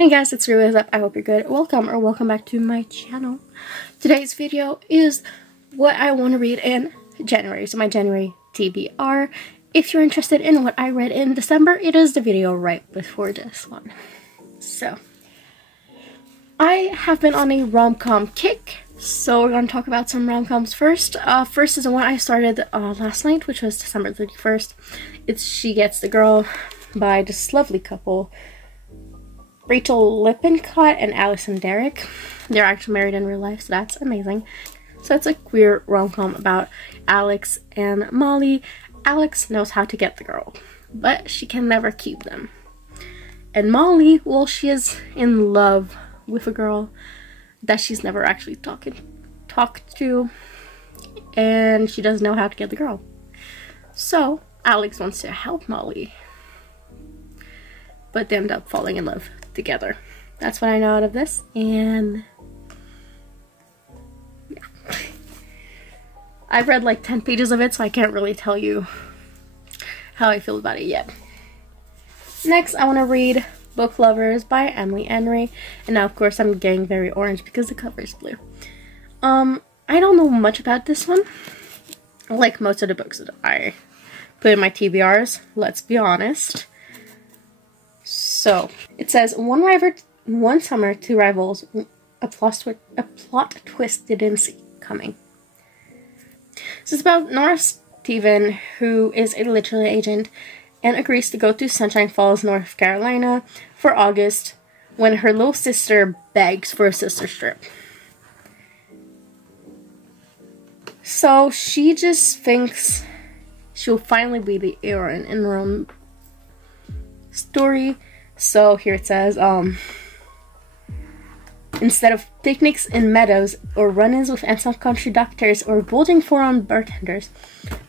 Hey guys, it's Rue. What's up? I hope you're good. Welcome back to my channel. Today's video is what I want to read in January, so my January TBR. If you're interested in what I read in December, it is the video right before this one. So, I have been on a rom-com kick, so we're going to talk about some rom-coms first. First is the one I started last night, which was December 31st. It's She Gets the Girl by this lovely couple, Rachel Lippincott and Allison Derrick. They're actually married in real life, so that's amazing. So it's a queer rom-com about Alex and Molly. Alex knows how to get the girl, but she can never keep them. And Molly, well, she is in love with a girl that she's never actually talked to, and she doesn't know how to get the girl. So Alex wants to help Molly, but they end up falling in love together. That's what I know out of this, and yeah. I've read like 10 pages of it, so I can't really tell you how I feel about it yet. Next, I want to read Book Lovers by Emily Henry, and now of course I'm getting very orange because the cover is blue. I don't know much about this one, like most of the books that I put in my TBRs, let's be honest. So, it says, one summer, two rivals, a plot twist they didn't see coming. So it's about Nora Steven, who is a literary agent and agrees to go to Sunshine Falls, North Carolina for August when her little sister begs for a sister's trip. So she just thinks she'll finally be the heroine in her own story. So here it says, instead of picnics in meadows or run-ins with handsome country doctors or bulging forearm bartenders,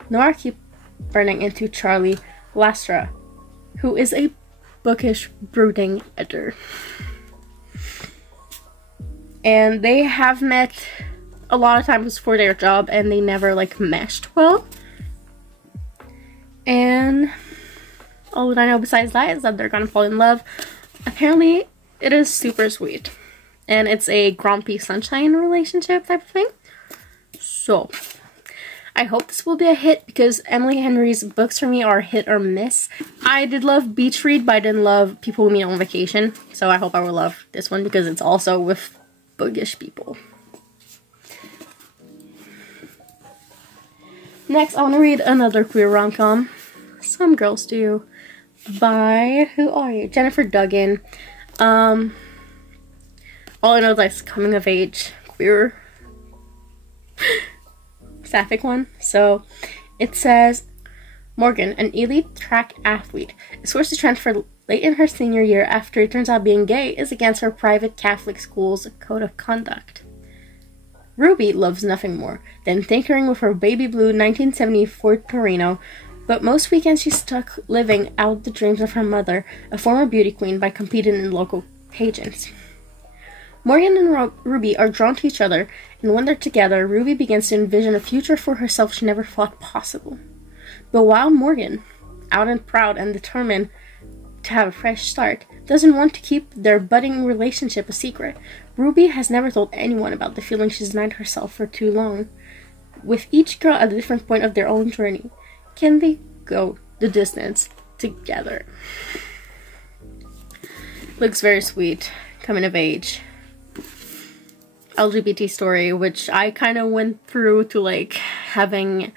Nora keeps running into Charlie Lastra, who is a bookish, brooding editor. And they have met a lot of times for their job, and they never like meshed well. And all that I know besides that is that they're gonna fall in love. Apparently, it is super sweet. And it's a grumpy sunshine relationship type of thing. So, I hope this will be a hit because Emily Henry's books for me are hit or miss. I did love Beach Read, but I didn't love People Who Meet on Vacation. So I hope I will love this one because it's also with bookish people. Next, I want to read another queer rom-com. Some Girls Do. By, who are you? Jennifer Duggan. All I know is like coming of age, queer, sapphic one. So it says, Morgan, an elite track athlete, is forced to transfer late in her senior year after it turns out being gay is against her private Catholic school's code of conduct. Ruby loves nothing more than tinkering with her baby blue 1970 Ford Torino, but most weekends she's stuck living out the dreams of her mother, a former beauty queen, by competing in local pageants. Morgan and Ruby are drawn to each other, and when they're together, Ruby begins to envision a future for herself she never thought possible. But while Morgan, out and proud and determined to have a fresh start, doesn't want to keep their budding relationship a secret, Ruby has never told anyone about the feeling she's denied herself for too long. With each girl at a different point of their own journey, can they go the distance together? Looks very sweet. Coming of age. LGBT story, which I kind of went through to like having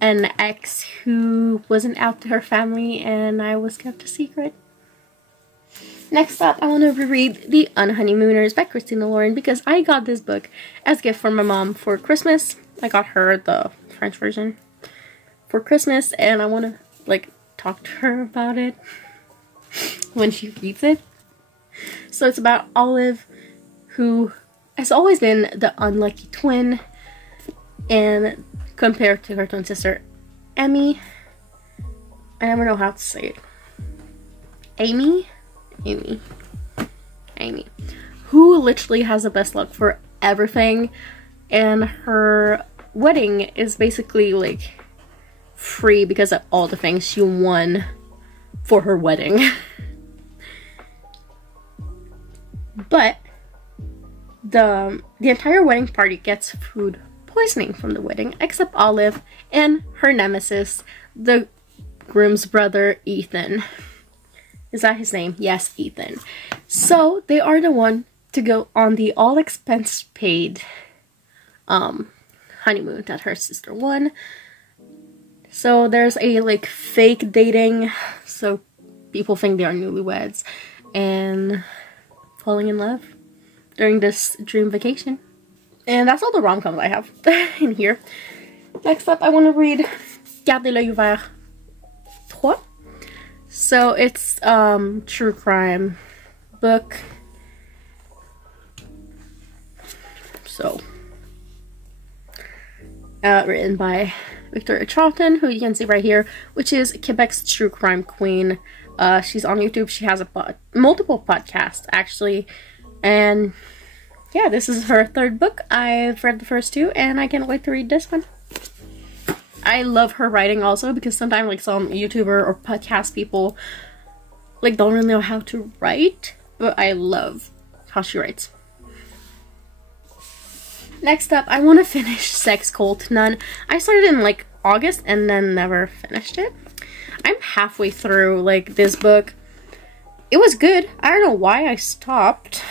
an ex who wasn't out to her family and I was kept a secret. Next up, I want to reread The Unhoneymooners by Christina Lauren because I got this book as a gift from my mom for Christmas. I got her the French version for Christmas, and I want to like talk to her about it when she reads it. So it's about Olive, who has always been the unlucky twin, and compared to her twin sister Emmy, I never know how to say it, Amy, who literally has the best luck for everything, and her wedding is basically like free because of all the things she won for her wedding. But the entire wedding party gets food poisoning from the wedding, except Olive and her nemesis, the groom's brother, Ethan. Is that his name? Yes, Ethan. So they are the one to go on the all expense paid honeymoon that her sister won. So there's a like fake dating, so people think they are newlyweds and falling in love during this dream vacation. And that's all the rom-coms I have in here. Next up, I want to read Gardez l'œil ouvert 3. So it's true crime book. So written by Victoria Charlton, who you can see right here, which is Quebec's true crime queen. She's on YouTube. She has multiple podcasts actually, and yeah, this is her 3rd book. I've read the first 2 and I can't wait to read this one. I love her writing also, because sometimes like some YouTuber or podcast people like don't really know how to write, but I love how she writes. Next up, I want to finish Sex Cult Nun. I started in like August and then never finished it. I'm halfway through like this book. It was good. I don't know why I stopped.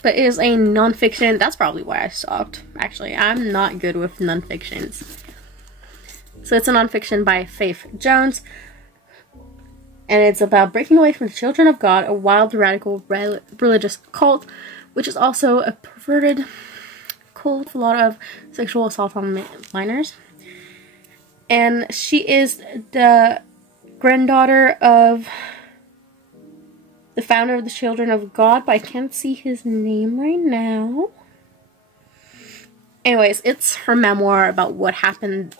But it is a non-fiction. That's probably why I stopped. Actually, I'm not good with non-fictions. So it's a non-fiction by Faith Jones. And it's about breaking away from the children of God, a wild, radical, religious cult, which is also a perverted cult with a lot of sexual assault on minors. And she is the granddaughter of the founder of the Children of God, but I can't see his name right now. Anyways, it's her memoir about what happened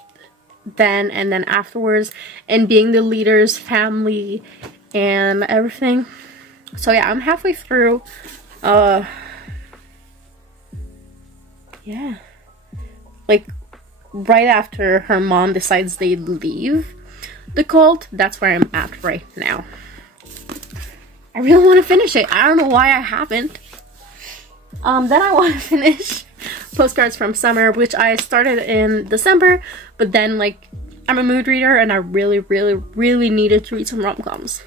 then and then afterwards, and being the leader's family and everything. So yeah, I'm halfway through. Yeah. Like, right after her mom decides they leave the cult, that's where I'm at right now. I really want to finish it. I don't know why I haven't. Then I want to finish Postcards from Summer, which I started in December, but then like I'm a mood reader and I really needed to read some rom-coms.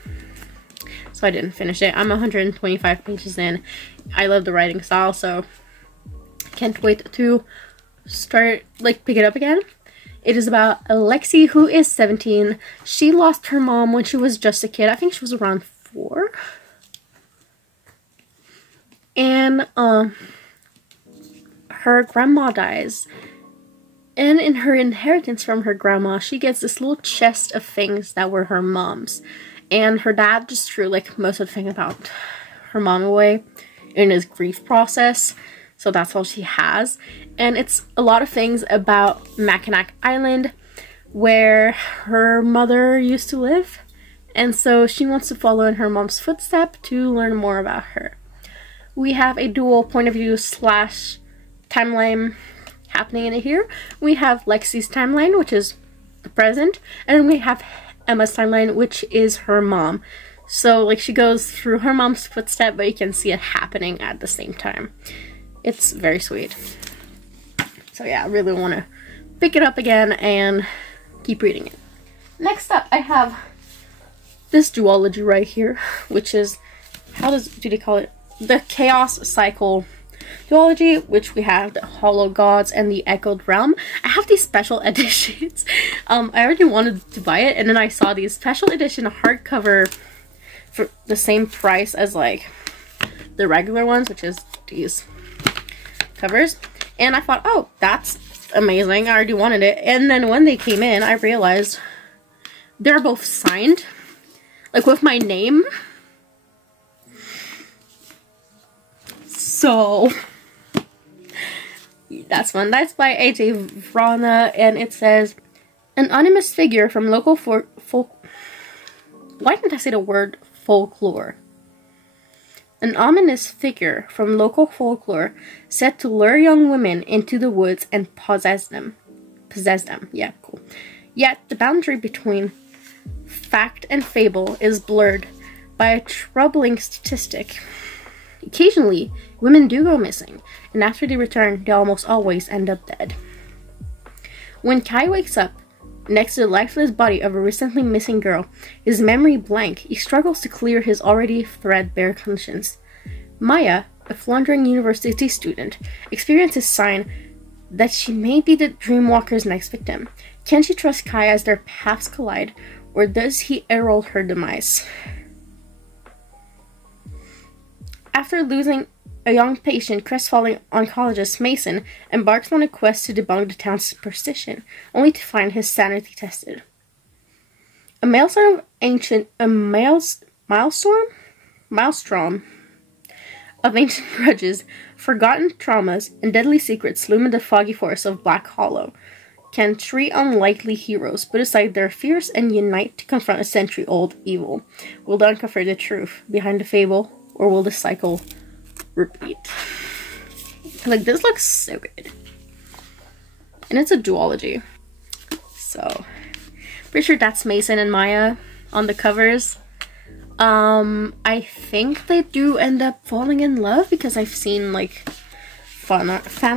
So I didn't finish it. I'm 125 pages in. I love the writing style, so I can't wait to start, like, pick it up again. It is about Alexi, who is 17. She lost her mom when she was just a kid. I think she was around 4. And her grandma dies. And in her inheritance from her grandma, she gets this little chest of things that were her mom's. And her dad just threw like most of the thing about her mom away in his grief process. So that's all she has. And it's a lot of things about Mackinac Island, where her mother used to live. And so she wants to follow in her mom's footsteps to learn more about her. We have a dual point of view / timeline happening in here. We have Lexi's timeline, which is the present, and we have Emma's timeline, which is her mom. So like she goes through her mom's footsteps, but you can see it happening at the same time. It's very sweet. So yeah, I really want to pick it up again and keep reading it. Next up, I have this duology right here, which is, do they call it? The Chaos Cycle duology, which we have the Hollow Gods and the Echoed Realm. I have these special editions. I already wanted to buy it, and then I saw these special edition hardcover for the same price as like the regular ones, which is these covers. And I thought, oh, that's amazing. I already wanted it. And then when they came in, I realized they're both signed, like with my name. So that's one. That's by AJ Vrana, and it says, an anonymous figure from local why didn't I say the word folklore? An ominous figure from local folklore set to lure young women into the woods and possess them. Yeah, cool. Yet the boundary between fact and fable is blurred by a troubling statistic. occasionally, women do go missing, and after they return, they almost always end up dead. When Kai wakes up next to the lifeless body of a recently missing girl, his memory blank, he struggles to clear his already threadbare conscience. Maya, a floundering university student, experiences a sign that she may be the Dreamwalker's next victim. Can she trust Kai as their paths collide, or does he herald her demise? After losing a young patient, crestfallen oncologist Mason embarks on a quest to debunk the town's superstition, only to find his sanity tested. A maelstrom of ancient grudges, forgotten traumas, and deadly secrets loom in the foggy forest of Black Hollow. Can three unlikely heroes put aside their fears and unite to confront a century-old evil? Will they uncover the truth behind the fable, or will the cycle repeat? Like, this looks so good. And it's a duology. So, pretty sure that's Mason and Maya on the covers. I think they do end up falling in love because I've seen, like, fan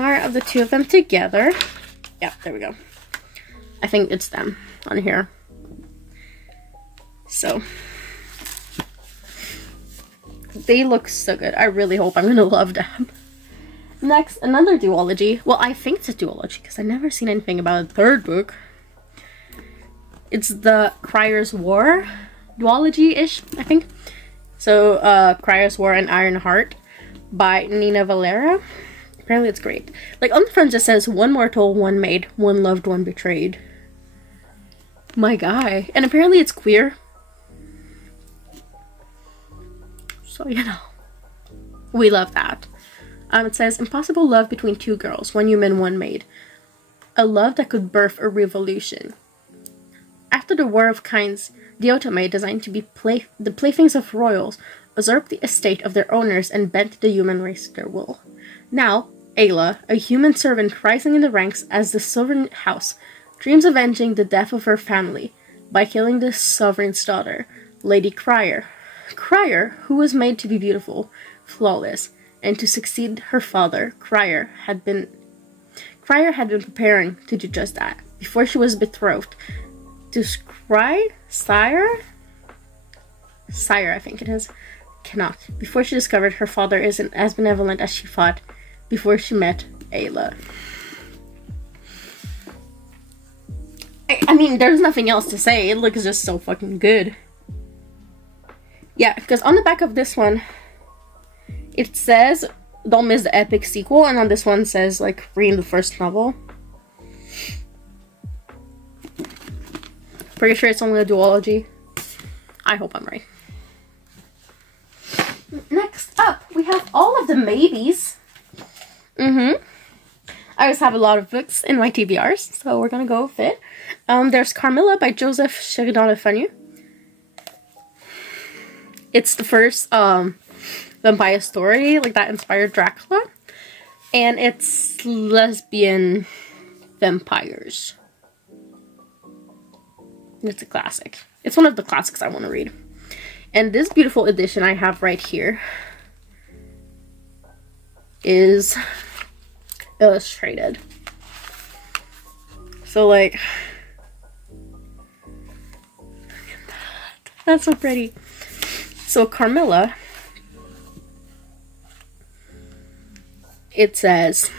art of the two of them together. Yeah, there we go. I think it's them on here. So, they look so good. I really hope I'm gonna love them. Next, another duology. Well, I think it's a duology because I've never seen anything about a third book. It's the Crier's War duology-ish, I think. So, Crier's War and Iron Heart by Nina Valera. Apparently it's great. Like, on the front it just says, one mortal, one maid, one loved, one betrayed. My guy. And apparently it's queer. So, you know. We love that. It says, impossible love between two girls, one human, one maid. A love that could birth a revolution. After the War of Kinds, the Otome, designed to be the playthings of royals, usurped the estate of their owners and bent the human race to their will. Now, Ayla, a human servant rising in the ranks as the sovereign house, dreams of avenging the death of her family by killing the sovereign's daughter, Lady Crier. Crier, who was made to be beautiful, flawless, and to succeed her father, Crier had been preparing to do just that, before she was betrothed to Sire, I think it is, cannot, before she discovered her father isn't as benevolent as she thought before she met Ayla. I mean, there's nothing else to say. It looks just so fucking good. Yeah, because on the back of this one, it says, don't miss the epic sequel, and on this one says, like, read the first novel. Pretty sure it's only a duology. I hope I'm right. Next up, we have all of the maybes. I always have a lot of books in my TBRs, so we're gonna go with it. There's Carmilla by Joseph Sheridan-Le-Fanu. It's the first vampire story, like, that inspired Dracula. And it's lesbian vampires. It's a classic. It's one of the classics I want to read. And this beautiful edition I have right here is illustrated. So, like, that's so pretty. So, Carmilla, it says,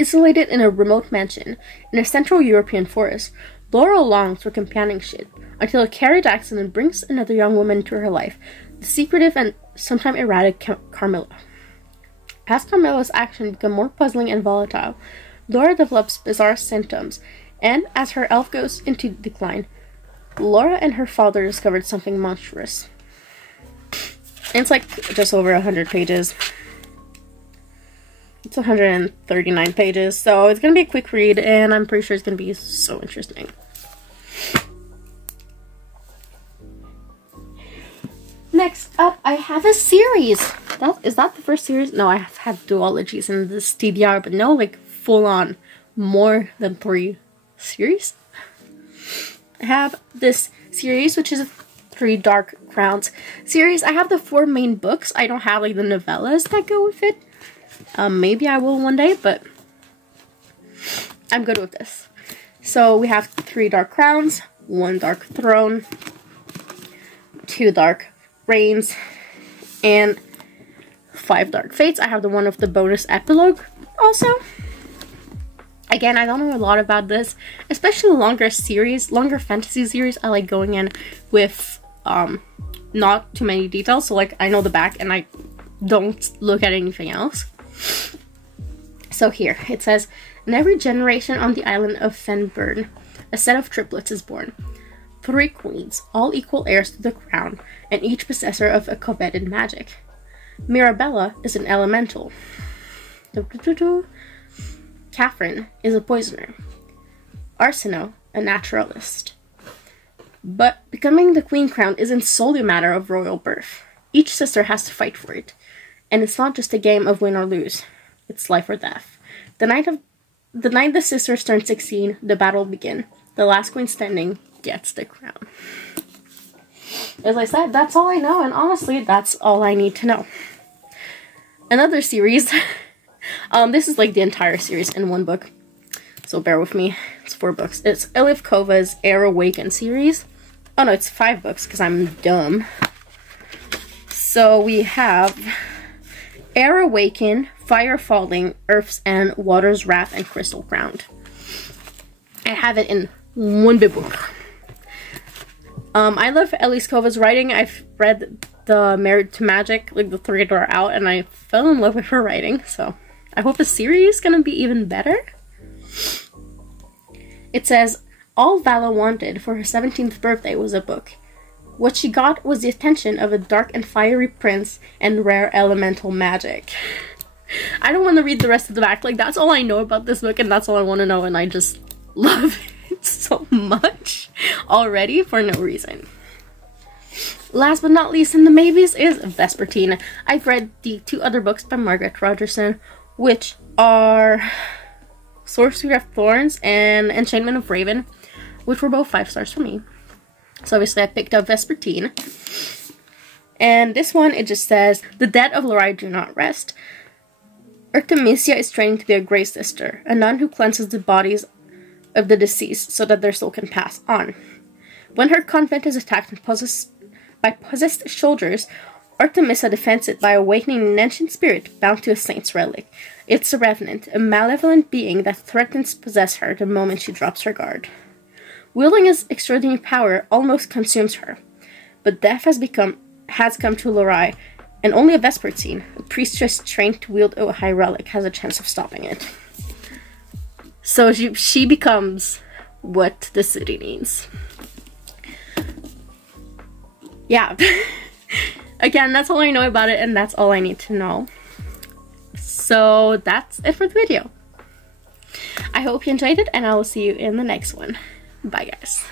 isolated in a remote mansion in a central European forest, Laura longs for companionship until a carriage accident brings another young woman into her life, the secretive and sometimes erratic Carmilla. As Carmilla's actions become more puzzling and volatile, Laura develops bizarre symptoms, and as her health goes into decline, Laura and her father discovered something monstrous. And it's like just over 100 pages. It's 139 pages, so it's gonna be a quick read, and I'm pretty sure it's gonna be so interesting. Next up, I have a series. Is that the first series? No, I have had duologies in this TBR, but no, like, full-on more than 3 series. I have this series, which is Three Dark Crowns series. I have the 4 main books. I don't have like the novellas that go with it. Maybe I will one day, but I'm good with this. So we have 3 Dark Crowns, 1 Dark Throne, 2 Dark Reigns, and 5 Dark Fates. I have the one of the bonus epilogue also. Again, I don't know a lot about this, especially longer fantasy series. I like going in with not too many details. So like I know the back and I don't look at anything else. So here it says, in every generation on the island of Fenburn, a set of triplets is born. 3 queens, all equal heirs to the crown, and each possessor of a coveted magic. Mirabella is an elemental. Catherine is a poisoner. Arsino, a naturalist. But becoming the queen crown isn't solely a matter of royal birth. Each sister has to fight for it. And it's not just a game of win or lose. It's life or death. The night the sisters turn 16, the battle will begin. The last queen standing gets the crown. As I said, that's all I know, and honestly, that's all I need to know. Another series. This is like the entire series in 1 book, so bear with me. It's 4 books. It's Elif Kova's Air Awaken series. Oh no, it's 5 books because I'm dumb. So we have Air Awaken, Fire Falling, Earth's End, Water's Wrath, and Crystal Crowned. I have it in 1 big book. I love Elif Kova's writing. I've read the Married to Magic, like the 3 that are out, and I fell in love with her writing, so I hope the series is gonna be even better. It says, all Vala wanted for her 17th birthday was a book. What she got was the attention of a dark and fiery prince and rare elemental magic. I don't want to read the rest of the back. Like, that's all I know about this book, and that's all I want to know, and I just love it so much already for no reason. Last but not least in the maybes is Vespertine. I've read the 2 other books by Margaret Rogerson, which are Sorcery of Thorns and Enchantment of Raven, which were both 5 stars for me. So obviously I picked up Vespertine. And this one, it just says, the dead of Lorai do not rest. Artemisia is training to be a Grey Sister, a nun who cleanses the bodies of the deceased so that their soul can pass on. When her convent is attacked by possessed soldiers, Artemisia defends it by awakening an ancient spirit bound to a saint's relic. It's a revenant, a malevolent being that threatens to possess her the moment she drops her guard. Wielding his extraordinary power almost consumes her, but death has come to Lorai, and only a Vespertine, a priestess trained to wield a high relic, has a chance of stopping it. So she becomes what the city needs. Yeah. Again, that's all I know about it, and that's all I need to know. So that's it for the video. I hope you enjoyed it, and I will see you in the next one. Bye, guys.